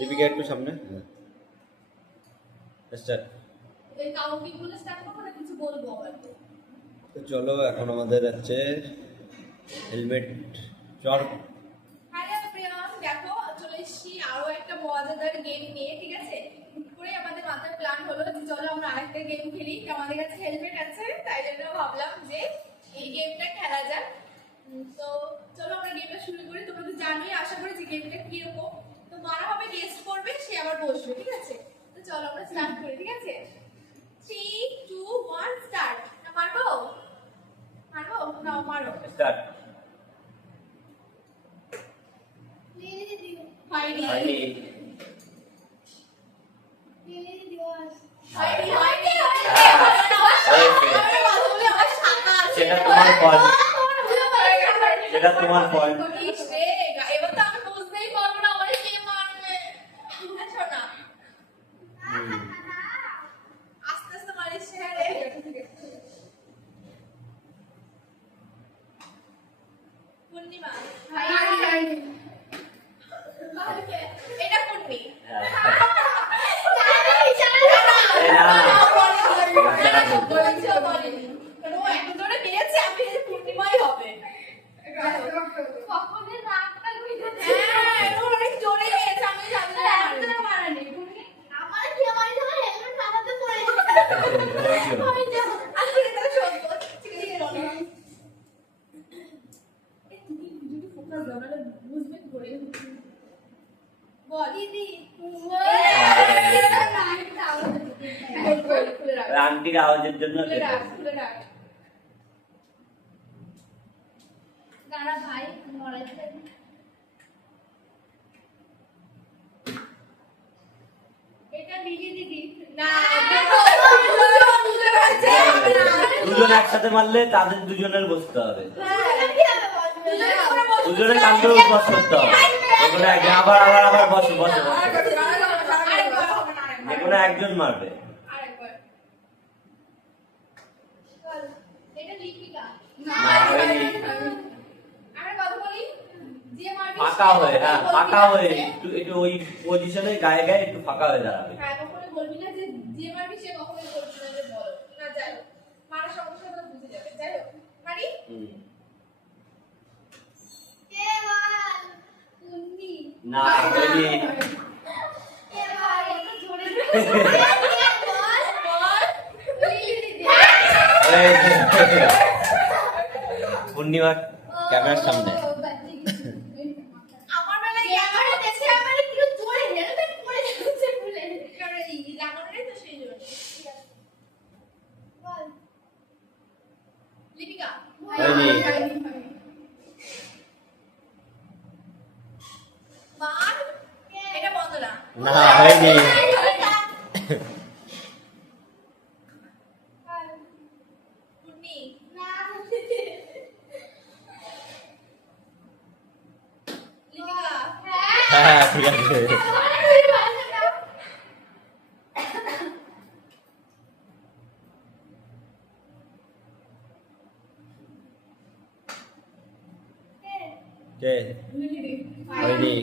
লিপিকা একটু সামনে স্টার্ট। এই কাউন্টিং গুলো স্টার্ট করব না কিছু বলবো আবার। তো চলো এখন আমাদের আছে হেলমেট চল। হ্যালো প্রিয়াম, দেখো চলে এসেছি আরো একটা মজাদার গেম নিয়ে, ঠিক আছে? হুট করে আমাদের মাথায় প্ল্যান হলো যে চলো আমরা আরেকটা গেম খেলি। আমাদের কাছে হেলমেট আছে, তাই জন্য ভাবলাম যে এই গেমটা খেলা যাক। তো চলো আমরা গেমটা শুরু করি। তোমরা তো জানোই আশা করি যে গেমটা কিরকম। তো মারা হবে, গেস্ট করবে, সে আবার বসবে, ঠিক আছে? তো চলো আমরা স্টার্ট করি, ঠিক আছে? 3 2 1 স্টার্ট। না মারবো মারবো না মারো স্টার্ট। হয়নি হয়নি সেটা তোমার ফল্ট, সেটা তোমার ফল্ট। এবার তো আমি বুঝতেই পারবো না আমার কে মারবে। আচ্ছা না আস্তে আস্তে মারিস রে। পূর্ণিমা এটা পূর্ণি পূর্ণিমাই হবে। অনেক জোরে গিয়েছে, আমি জানি আন্টির আওয়াজের জন্য ভাই এটা লিলি দিদি না, দুজন একসাথে মারলে তাদের দুজনের বসতে হবে, দুজনের কান্দে বস করতে হবে। যেকোনো একজন আবার আবার আবার বসে বসে বসে যেকোনো একজন মারবে। ফাঁকা হয়ে, হ্যাঁ ফাঁকা হয়ে একটু একটু ওই পজিশনে গায়ে গায়ে একটু ফাঁকা হয়ে দাঁড়াবে। হ্যাঁ কখনো বলবি না যে যে মারবি সে কখনোই বলবি না যে বল না। যাই হোক মারার সমস্যা তো বুঝে যাবে। যাই হোক মারি কে বল কুন্নি না হয়নি কে ভাই এত জোরে বল বল লিলি দিদি। পূর্ণিমা ক্যামেরার সামনে। আমার বেলায় ক্যামেরা দেখে আমার একটু জোরে হেলমেট পরে যাচ্ছে ভুলে কারণ এই লাগানোই তো সেই জন্য। বল লিপিকা হয়নি মার এটা বন্ধ না। না হয়নি কুন্নি না লিপিকা হ্যাঁ ঠিক আছে। কে হয়নি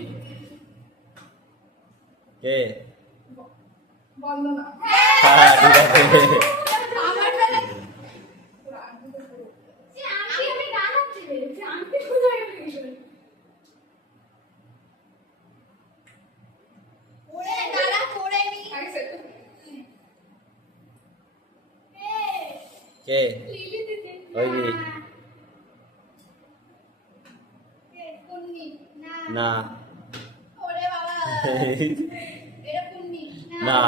কে বন্ধ না। হ্যাঁ ঠিক আছে। আমার বেলা যে আমি গানাচ্ছি যে আমি কোথায় গেছি ওরে গানা করে নি কে লিলি দিদি হয়নি কে কুন্নি না ওরে বাবা এটা কুন্নি না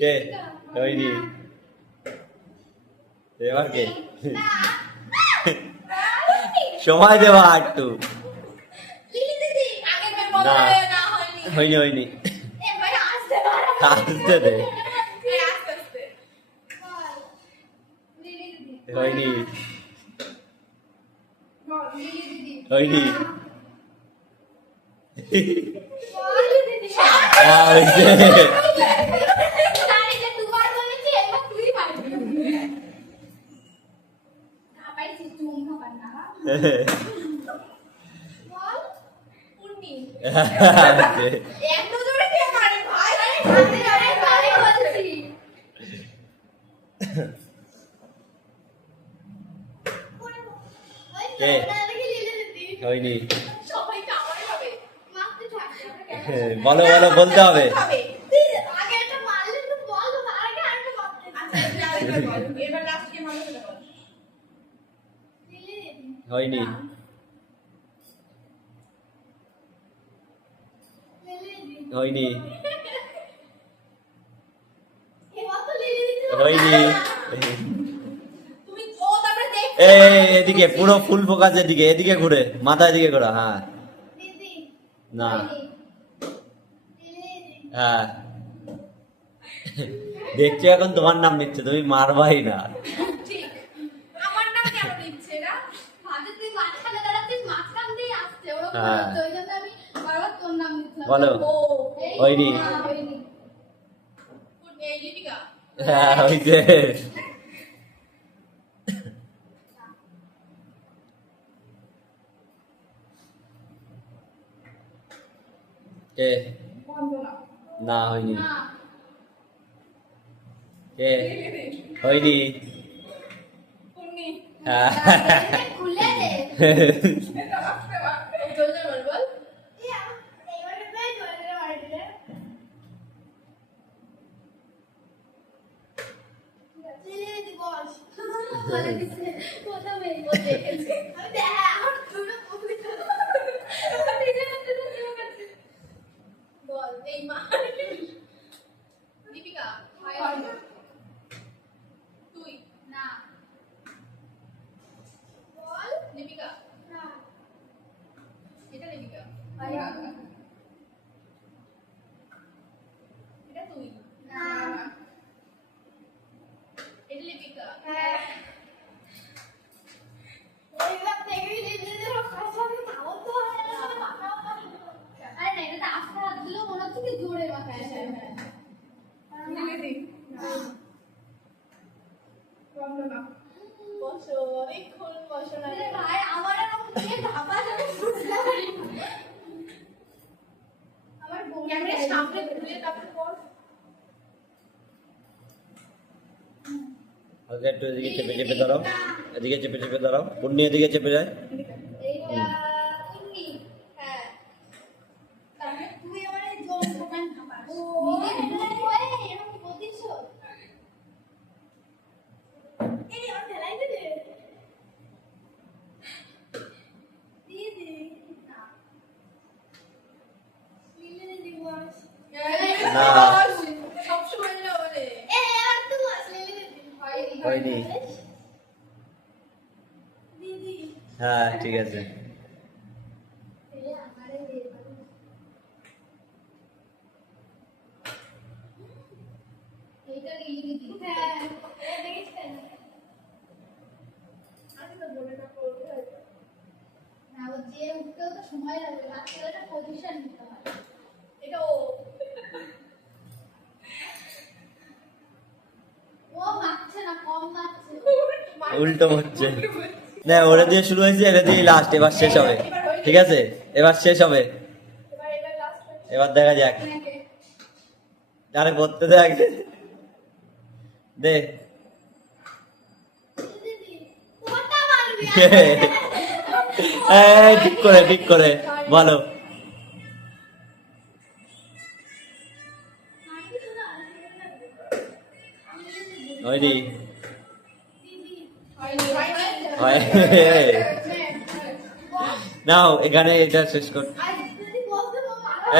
কে হয়নি এবার কে সময় দেওয়া একটু। লিলি দিদি আগে বের বন্ধ না হয়ে না হয়নি হয়নি হয়নি এ ভাই আসতে পারো আসতে দে আস্তে আস্তে বল লিলি দিদি হয়নি বল লিলি দিদি হয়নি বল লিলি দিদি হয়েছে জানি যে দুবার বলেছি এবার তুই পারবি না পাইছিস তুই না পার না এত জোরে কে মারে ভাই? আরে আরে ভাই বলছি। কে? হয়নি। সবাই তো আমারই হবে। মারতে থাকবে। বলো বলো বলতে হবে। আগে একটা মারলে তো বল তার আগে আরেকটা মারতে। আচ্ছা এবার বল। এবার লাস্ট কে মারবে সেটা বল। হয়নি। হয়নি। হয়নি। তুমি ও তারপরে দেখ। এদিকে পুরো ফুল ফোকাস এদিকে, এদিকে ঘুরে, মাথা এদিকে ঘোরা। হ্যাঁ দিদি না হ্যাঁ দেখছো এখন তোমার নাম নিচ্ছে, তুমি মারবাই না। ঠিক আমার নাম কেন দিচ্ছে না ভাবে তুই মাঝখানে দাঁড়াচ্ছিস মাঝখান দিয়ে আসছে ওরকম হ্যাঁ। হচ্ছে ওই জন্য আমি বারবার তোর নাম দিচ্ছিলাম বলো। ও হয়নি। হয়নি কোন এই লিপিকা হ্যাঁ হয়েছে। কে? বন্দনা না হয়নি। না কে? হয়নি। কোননি হ্যাঁ খুলে দে এটা আসছে না জোরে জোরে বল এই এবারে বেশ জোরে জোরে মার দিলে চিলি দি বস বলে দিছে কথা বের করে দেখেছে আমি দেখ আমার দুটো পবিত্র বল এই মা দীপিকা হাই তুই না বল দীপিকা না এটা দীপিকা হাই এটা তুই না এটা দীপিকা হ্যাঁ ওইবার দেখে নিজেদের কাছে নাও তো আরে না এটা আস্তে হাত দিলেও মনে হচ্ছে কি জোরে মাথায় আসে দিদি না বসো অনেকক্ষণ বসো না ভাই আমার এরকম কে ধাপা যাবে বুঝতে পারি আমার ক্যামেরা সামনে ঘুরে তারপর পর আগে একটু এদিকে চেপে চেপে দাঁড়াও, এদিকে চেপে চেপে দাঁড়াও, পুণ্য এদিকে চেপে যায়। এইটা তুমি হ্যাঁ তাহলে তুই আমার এই জোন দোকান খাবার ও এটা কই এরকম বলতিছো এই আমার ঢেলাই দে দিদি না লিলে দি বস না। সব সময় না বলে এই আর তো আসলে লিলে দি হয়নি। দিদি হ্যাঁ ঠিক আছে। এই আমারে দে এইটা লিলে দি হ্যাঁ এই দেখিস আমি তো বলে না করতে হয়তো না ও যে উঠতেও তো সময় লাগবে রাতে একটা পজিশন নিতে হয় এটা ও মারছে না কম মারছে উল্টো হচ্ছে না, ওরা দিয়ে শুরু হয়েছে, এটা দিয়ে লাস্ট, এবার শেষ হবে। ঠিক আছে এবার শেষ হবে, এবার এটা লাস্ট এবার দেখা যাক। আরে করতে দে আগে, দে। দিদি কোনটা মারবি এই ঠিক করে ঠিক করে বলো। হয়নি। হয় নাও এখানে এটা শেষ কর।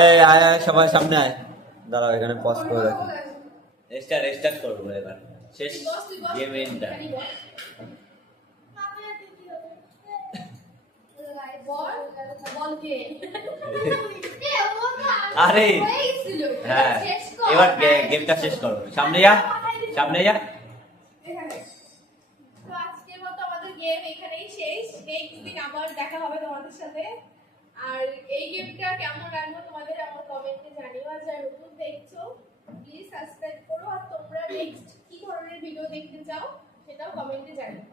এই আয় আয় সবাই সামনে আয়, দাঁড়াও এখানে পজ করে রাখি। রেস্টার্ট করবো এবার, শেষ গেম এন্ডটা। আরে হ্যাঁ এবার গেমটা শেষ করো, সামনে যা সামনে যা। তো আজকের মতো আমাদের গেম এখানেই শেষ নেক্সট দিন আবার দেখা হবে তোমাদের সাথে আর এই গেমটা কেমন লাগলো তোমাদের আমার কমেন্টে জানিও আর যারা নতুন দেখছো প্লিজ সাবস্ক্রাইব করো আর তোমরা নেক্সট কি ধরনের ভিডিও দেখতে চাও সেটাও কমেন্টে জানিও